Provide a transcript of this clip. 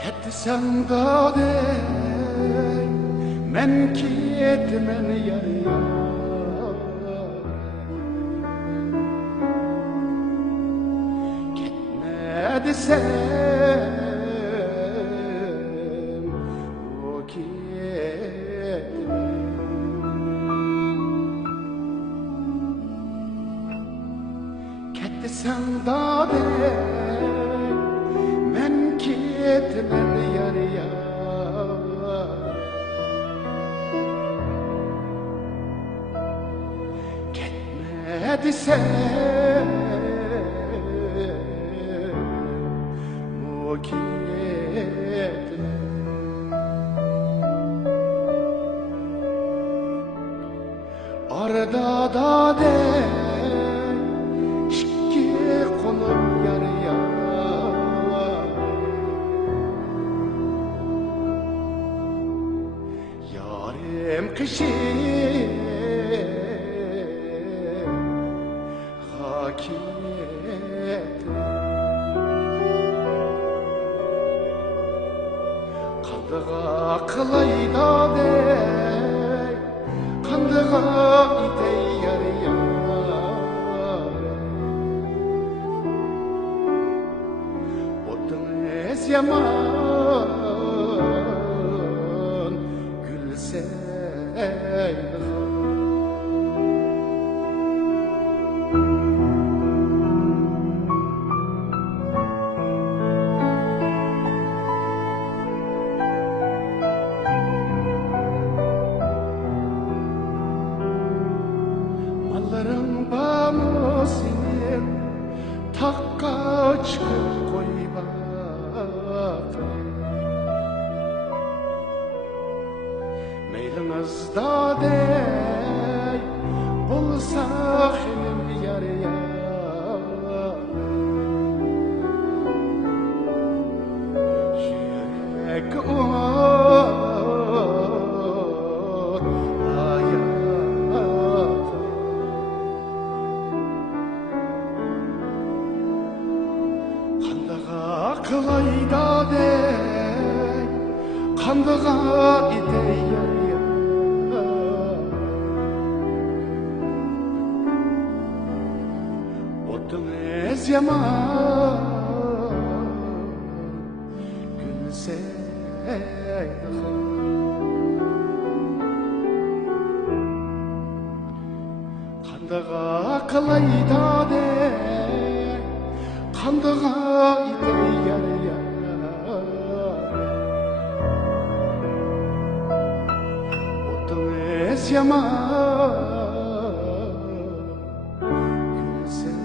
Ketsen dağda men ketmen yar yar, ketme desem o ketme. Ketsen dağda men ketmen yar yar, ketme desem o ketme. Arda dağda şikki konup yar yar, yarim kışı hakiyetme. Kandığa kılayda de, kandığa ide yar yar, otun ez yaman gülseydi. Malların bağımı senin takka çıkıp koy bak, meyliniz da dey bulsa benim yar yar, yürek ot hayat, kandığa kılayda dey, kandığa ide yar yar, otun ez yaman gülseydi. Kandığa kılayda dey, kandığa ide yar yar, otun ez yaman gülseydi.